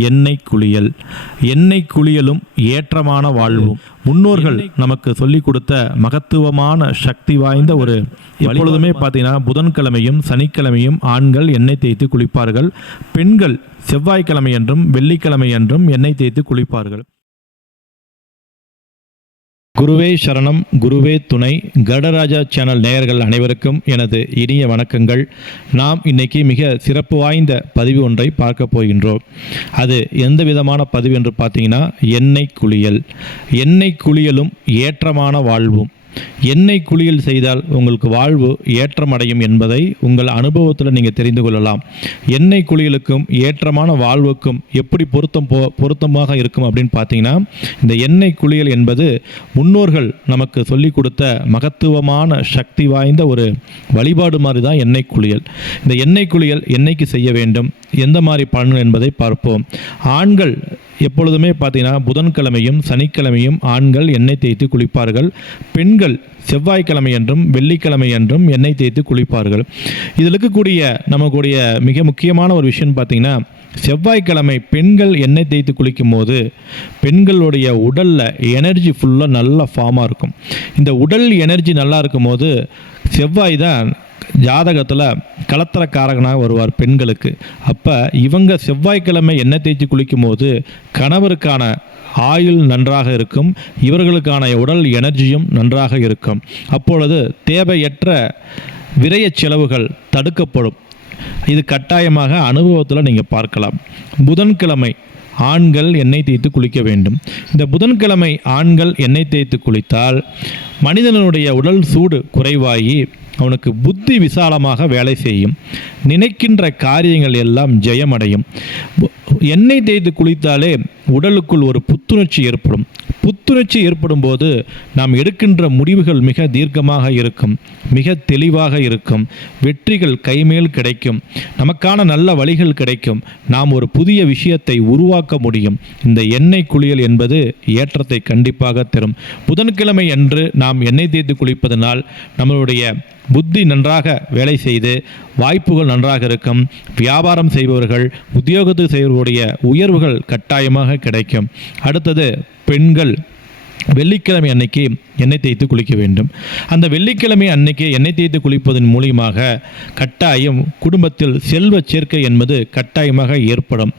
எண்ணெய் குளியல். எண்ணெய் குளியலும் ஏற்றமான வாழ்வும். முன்னோர்கள் நமக்கு சொல்லிக் கொடுத்த மகத்துவமான சக்தி வாய்ந்த ஒரு எப்பொழுதுமே பார்த்தீங்கன்னா புதன்கிழமையும் சனிக்கிழமையும் ஆண்கள் எண்ணெய் தேய்த்து குளிப்பார்கள். பெண்கள் செவ்வாய்க்கிழமை என்றும் வெள்ளிக்கிழமை என்றும் எண்ணெய் தேய்த்து குளிப்பார்கள். குருவே சரணம் குருவே துணை கடராஜா சேனல் நேயர்கள் அனைவருக்கும் எனது இனிய வணக்கங்கள். நாம் இன்னைக்கு மிக சிறப்பு வாய்ந்த பதிவு ஒன்றை பார்க்க போகின்றோம். அது எந்த விதமான பதிவு என்று பார்த்தீங்கன்னா எண்ணெய் குளியல். எண்ணெய் குளியலும் ஏற்றமான வாழ்வும். எண்ணெய் குளியல் செய்தால் உங்களுக்கு வாழ்வு ஏற்றமடையும் என்பதை உங்கள் அனுபவத்தில் நீங்கள் தெரிந்து கொள்ளலாம். எண்ணெய் குளியலுக்கும் ஏற்றமான வாழ்வுக்கும் எப்படி பொருத்தம் போ பொருத்தமாக இருக்கும் அப்படின்னு பார்த்தீங்கன்னா இந்த எண்ணெய் குளியல் என்பது முன்னோர்கள் நமக்கு சொல்லிக் கொடுத்த மகத்துவமான சக்தி வாய்ந்த ஒரு வழிபாடு மாதிரி தான் எண்ணெய் குளியல். இந்த எண்ணெய் குளியல் என்னைக்கு செய்ய வேண்டும்? எந்த மாதிரி பண்ணணும் என்பதை பார்ப்போம். ஆண்கள் எப்பொழுதுமே பார்த்தீங்கன்னா புதன்கிழமையும் சனிக்கிழமையும் ஆண்கள் எண்ணெய் தேய்த்து குளிப்பார்கள். பெண்கள் செவ்வாய்க்கிழமை என்றும் வெள்ளிக்கிழமை என்றும் எண்ணெய் தேய்த்து குளிப்பார்கள். இதில் இருக்கக்கூடிய நமக்குடைய மிக முக்கியமான ஒரு விஷயம் பார்த்திங்கன்னா செவ்வாய்க்கிழமை பெண்கள் எண்ணெய் தேய்த்து குளிக்கும் போது பெண்களுடைய உடலில் எனர்ஜி ஃபுல்லாக நல்லா ஃபார்மாக இருக்கும். இந்த உடல் எனர்ஜி நல்லா இருக்கும் போது செவ்வாய் தான் ஜாதகத்தில் கலத்திரக்காரகனாக வருவார் பெண்களுக்கு. அப்போ இவங்க செவ்வாய்க்கிழமை எண்ணெய் தேய்ச்சி குளிக்கும் போது கணவருக்கான ஆயுள் நன்றாக இருக்கும் இவர்களுக்கான உடல் எனர்ஜியும் நன்றாக இருக்கும். அப்பொழுது தேவையற்ற விரயச் செலவுகள் தடுக்கப்படும். இது கட்டாயமாக அனுபவத்தில் நீங்கள் பார்க்கலாம். புதன்கிழமை ஆண்கள் எண்ணெய் தேய்த்து குளிக்க வேண்டும். இந்த புதன்கிழமை ஆண்கள் எண்ணெய் தேய்த்து குளித்தால் மனிதனுடைய உடல் சூடு குறைவாகி அவனுக்கு புத்தி விசாலமாக வேலை செய்யும். நினைக்கின்ற காரியங்கள் எல்லாம் ஜெயமடையும். எண்ணெய் தேய்த்து குளித்தாலே உடலுக்குள் ஒரு புத்துணர்ச்சி ஏற்படும். புத்துணர்ச்சி ஏற்படும் போது நாம் எடுக்கின்ற முடிவுகள் மிக தீர்க்கமாக இருக்கும். மிக தெளிவாக இருக்கும். வெற்றிகள் கைமேல் கிடைக்கும். நமக்கான நல்ல வழிகள் கிடைக்கும். நாம் ஒரு புதிய விஷயத்தை உருவாக்க முடியும். இந்த எண்ணெய் குளியல் என்பது ஏற்றத்தை கண்டிப்பாக தரும். புதன்கிழமை அன்று நாம் எண்ணெய் தேய்த்து குளிப்பதனால் நம்மளுடைய புத்தி நன்றாக வேலை செய்து வாய்ப்புகள் நன்றாக இருக்கும். வியாபாரம் செய்பவர்கள் உத்தியோகத்தில் செய்பவருடைய உயர்வுகள் கட்டாயமாக கிடைக்கும். அடுத்தது பெண்கள். வெள்ளிக்கிழமை அன்னைக்கு எண்ணெய் தேய்த்து குளிக்க வேண்டும். அந்த வெள்ளிக்கிழமை அன்னைக்கு எண்ணெய் தேய்த்து குளிப்பதன் மூலியமாக கட்டாயம் குடும்பத்தில் செல்வ சேர்க்கை என்பது கட்டாயமாக ஏற்படும்.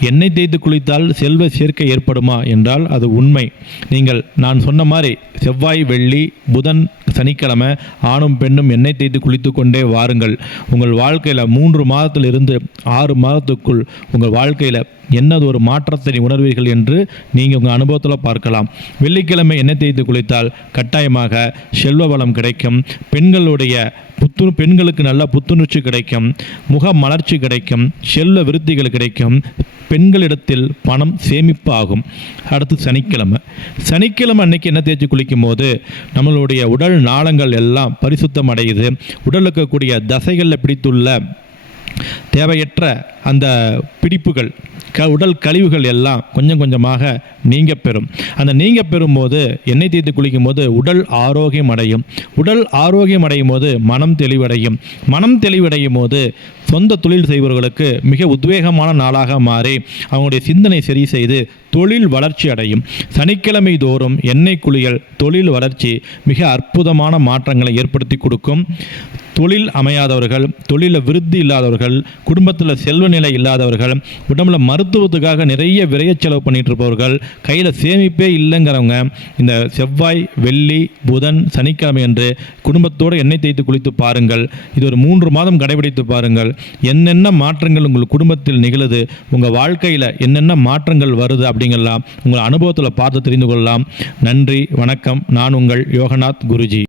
எண்ணெய் தேய்த்து குளித்தால் செல்வ சேர்க்கை ஏற்படுமா? என்றால் அது உண்மை. நீங்கள் நான் சொன்ன மாதிரி செவ்வாய் வெள்ளி புதன் சனிக்கிழமை ஆணும் பெண்ணும் எண்ணெய் தேய்த்து குளித்து கொண்டே வாருங்கள். உங்கள் வாழ்க்கையில் மூன்று மாதத்திலிருந்து ஆறு மாதத்துக்குள் உங்கள் வாழ்க்கையில் என்னது ஒரு மாற்றத்தை உணர்வீர்கள் என்று நீங்கள் உங்கள் அனுபவத்தில் பார்க்கலாம். வெள்ளிக்கிழமை எண்ணெய் தேய்த்து குளித்தால் கட்டாயமாக செல்வ வளம் கிடைக்கும். பெண்களுடைய புத்து பெண்களுக்கு நல்ல புத்துணர்ச்சி கிடைக்கும். முக மலர்ச்சி கிடைக்கும். செல்வ விருத்திகள் கிடைக்கும். பெண்களிடத்தில் பணம் சேமிப்பு ஆகும். அடுத்து சனிக்கிழமை. சனிக்கிழமை அன்னைக்கு என்ன தேய்ச்சி குளிக்கும் போது நம்மளுடைய உடல் நாளங்கள் எல்லாம் பரிசுத்தம் அடையுது உடலுக்கு தசைகளில் பிடித்துள்ள தேவையற்ற அந்த பிடிப்புகள் க உடல் கழிவுகள் எல்லாம் கொஞ்சம் கொஞ்சமாக நீங்க பெறும் அந்த நீங்க பெறும்போது எண்ணெய் தேய்த்து குளிக்கும் போது உடல் ஆரோக்கியம் அடையும். உடல் ஆரோக்கியம் அடையும் போது மனம் தெளிவடையும். மனம் தெளிவடையும் போது சொந்த தொழில் செய்பவர்களுக்கு மிக உத்வேகமான நாளாக மாறி அவங்களுடைய சிந்தனை சரி செய்து தொழில் வளர்ச்சி அடையும். சனிக்கிழமை தோறும் எண்ணெய் குளியல் தொழில் வளர்ச்சி மிக அற்புதமான மாற்றங்களை ஏற்படுத்தி கொடுக்கும். தொழில் அமையாதவர்கள் தொழிலில் விருத்தி இல்லாதவர்கள் குடும்பத்தில் செல்வ நிலை இல்லாதவர்கள் உடம்புல மருத்துவத்துக்காக நிறைய விரைய செலவு பண்ணிட்டு இருப்பவர்கள் கையில் சேமிப்பே இல்லைங்கிறவங்க இந்த செவ்வாய் வெள்ளி புதன் சனிக்கிழமை என்று குடும்பத்தோடு எண்ணெய் தேய்த்து குளித்து பாருங்கள். இது ஒரு மூன்று மாதம் கடைபிடித்து பாருங்கள். என்னென்ன மாற்றங்கள் உங்கள் குடும்பத்தில் நிகழுது உங்கள் வாழ்க்கையில் என்னென்ன மாற்றங்கள் வருது அப்படிங்கலாம் உங்கள் அனுபவத்தில் பார்த்து தெரிந்து கொள்ளலாம். நன்றி வணக்கம். நான் உங்கள் யோகநாத் குருஜி.